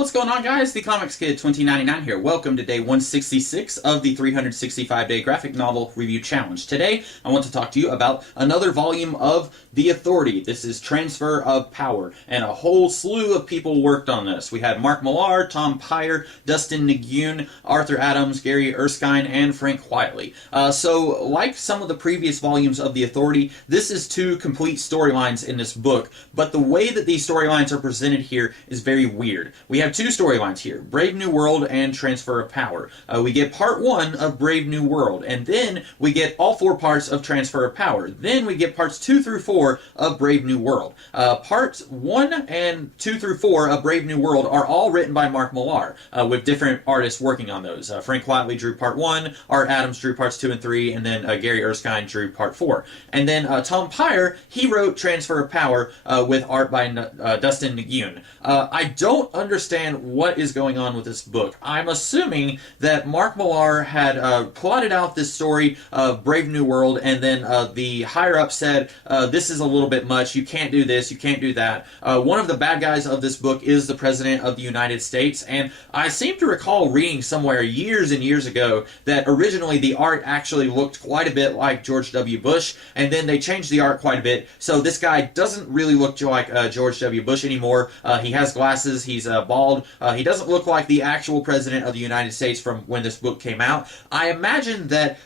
What's going on, guys? The Comics Kid 2099 here. Welcome to day 166 of the 365-day graphic novel review challenge. Today, I want to talk to you about another volume of The Authority. This is Transfer of Power, and a whole slew of people worked on this. We had Mark Millar, Tom Peyer, Dustin Nguyen, Arthur Adams, Gary Erskine, and Frank Quitely. So, like some of the previous volumes of The Authority, this is two complete storylines in this book, but the way that these storylines are presented here is very weird. We have two storylines here, Brave New World and Transfer of Power. We get part one of Brave New World, and then we get all four parts of Transfer of Power. Then we get parts 2 through 4 of Brave New World. Parts 1 and 2 through 4 of Brave New World are all written by Mark Millar, with different artists working on those. Frank Quitely drew part 1, Art Adams drew parts 2 and 3, and then Gary Erskine drew part 4. And then Tom Peyer, he wrote Transfer of Power with art by Dustin Nguyen. I don't understand what is going on with this book. I'm assuming that Mark Millar had plotted out this story of Brave New World, and then the higher-up said, this is a little bit much, you can't do this, you can't do that. One of the bad guys of this book is the President of the United States, and I seem to recall reading somewhere years and years ago that originally the art actually looked quite a bit like George W. Bush, and then they changed the art quite a bit, so this guy doesn't really look like George W. Bush anymore. He has glasses, he's bald, he doesn't look like the actual President of the United States from when this book came out. I imagine that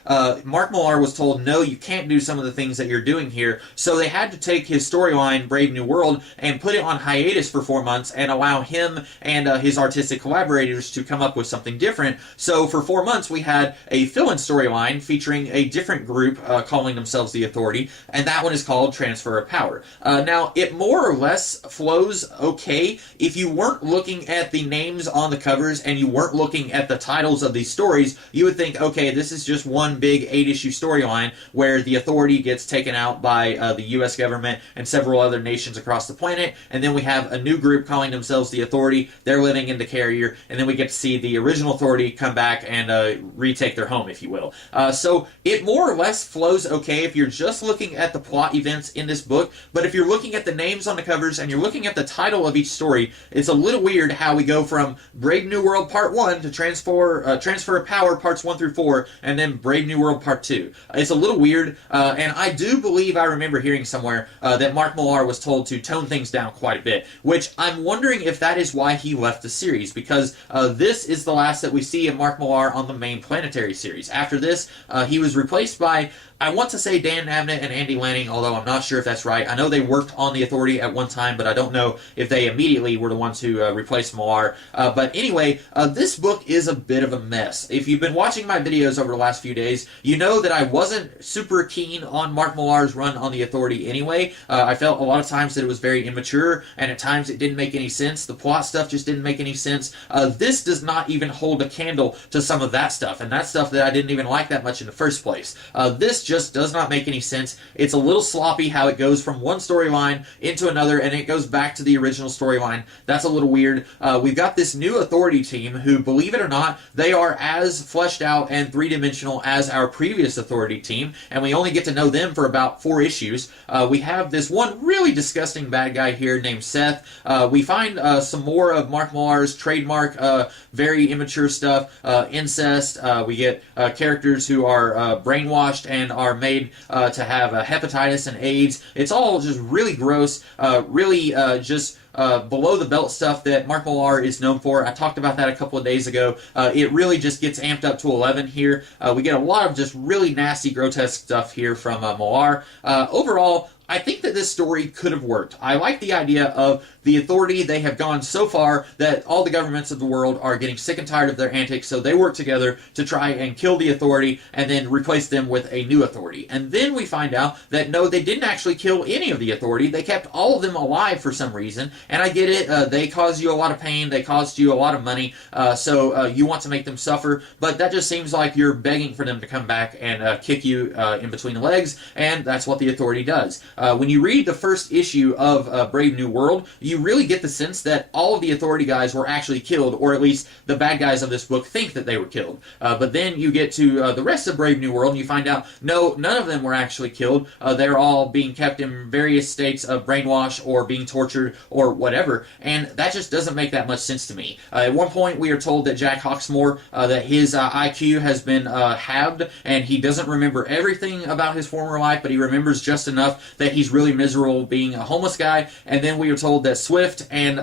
Mark Millar was told, no, you can't do some of the things that you're doing here, so they had to take his storyline, Brave New World, and put it on hiatus for 4 months and allow him and his artistic collaborators to come up with something different. So for 4 months we had a fill-in storyline featuring a different group calling themselves The Authority, and that one is called Transfer of Power. Now, it more or less flows okay if you weren't looking at the names on the covers and you weren't looking at the titles of these stories. You would think, okay, this is just one big 8-issue storyline where the Authority gets taken out by the U.S. government and several other nations across the planet, and then we have a new group calling themselves the Authority. They're living in the carrier, and then we get to see the original Authority come back and retake their home, if you will. So it more or less flows okay if you're just looking at the plot events in this book, but if you're looking at the names on the covers and you're looking at the title of each story, it's a little weird how we go from Brave New World Part 1 to Transfer of Power Parts 1 through 4, and then Brave New World Part 2. It's a little weird, and I do believe I remember hearing somewhere that Mark Millar was told to tone things down quite a bit, which I'm wondering if that is why he left the series, because this is the last that we see of Mark Millar on the main Planetary series. After this, he was replaced by, I want to say, Dan Abnett and Andy Lanning, although I'm not sure if that's right. I know they worked on The Authority at one time, but I don't know if they immediately were the ones who replaced Millar. But anyway, this book is a bit of a mess. If you've been watching my videos over the last few days, you know that I wasn't super keen on Mark Millar's run on The Authority anyway. I felt a lot of times that it was very immature, and at times it didn't make any sense. The plot stuff just didn't make any sense. This does not even hold a candle to some of that stuff, and that's stuff that I didn't even like that much in the first place. This just does not make any sense. It's a little sloppy how it goes from one storyline into another, and it goes back to the original storyline. That's a little weird. We've got this new Authority team who, believe it or not, they are as fleshed out and three-dimensional as our previous Authority team, and we only get to know them for about 4 issues. We have this one really disgusting bad guy here named Seth. We find some more of Mark Millar's trademark, very immature stuff, incest. We get characters who are brainwashed and are made to have hepatitis and AIDS. It's all just really gross, really just below the belt stuff that Mark Millar is known for. I talked about that a couple of days ago. It really just gets amped up to 11 here. We get a lot of just really nasty, grotesque stuff here from Millar. Overall, I think that this story could have worked. I like the idea of the Authority. They have gone so far that all the governments of the world are getting sick and tired of their antics, so they work together to try and kill the Authority and then replace them with a new Authority. And then we find out that no, they didn't actually kill any of the Authority. They kept all of them alive for some reason, and I get it. They caused you a lot of pain. They caused you a lot of money, so you want to make them suffer, but that just seems like you're begging for them to come back and kick you in between the legs, and that's what the Authority does. when you read the first issue of Brave New World, you really get the sense that all of the Authority guys were actually killed, or at least the bad guys of this book think that they were killed. But then you get to the rest of Brave New World, and you find out, no, none of them were actually killed. They're all being kept in various states of brainwash or being tortured or whatever, and that just doesn't make that much sense to me. At one point, we are told that Jack Hawksmoor, that his IQ has been halved, and he doesn't remember everything about his former life, but he remembers just enough that he's really miserable being a homeless guy. And then we are told that Swift and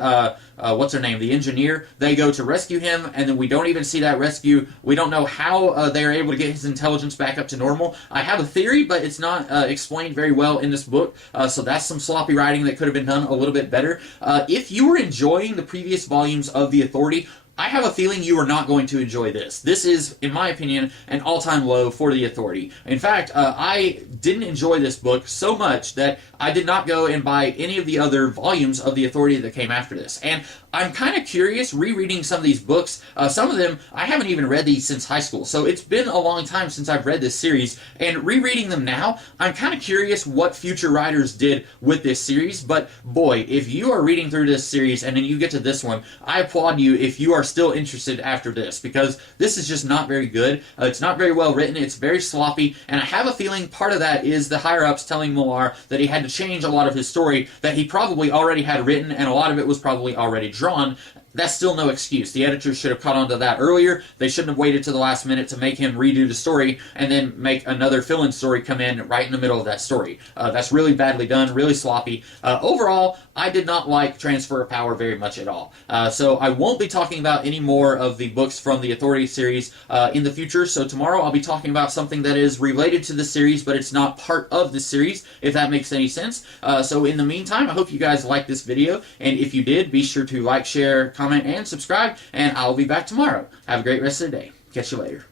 what's her name, the engineer, they go to rescue him, and then we don't even see that rescue. We don't know how they're able to get his intelligence back up to normal. I have a theory, but it's not explained very well in this book, so that's some sloppy writing that could have been done a little bit better. If you were enjoying the previous volumes of The Authority, I have a feeling you are not going to enjoy this. This is, in my opinion, an all-time low for The Authority. In fact, I didn't enjoy this book so much that I did not go and buy any of the other volumes of The Authority that came after this. And I'm kind of curious, rereading some of these books. Some of them, I haven't even read these since high school, so it's been a long time since I've read this series. And rereading them now, I'm kind of curious what future writers did with this series. But boy, if you are reading through this series and then you get to this one, I applaud you if you are still interested after this, because this is just not very good. It's not very well written. It's very sloppy, and I have a feeling part of that is the higher-ups telling Millar that he had to change a lot of his story that he probably already had written, and a lot of it was probably already drawn. That's still no excuse. The editors should have caught on to that earlier. They shouldn't have waited to the last minute to make him redo the story and then make another fill-in story come in right in the middle of that story. That's really badly done, really sloppy. Overall, I did not like Transfer of Power very much at all. So I won't be talking about any more of the books from the Authority series in the future. So tomorrow I'll be talking about something that is related to the series, but it's not part of the series, if that makes any sense. So in the meantime, I hope you guys liked this video, and if you did, be sure to like, share, comment, and subscribe, and I'll be back tomorrow. Have a great rest of the day. Catch you later.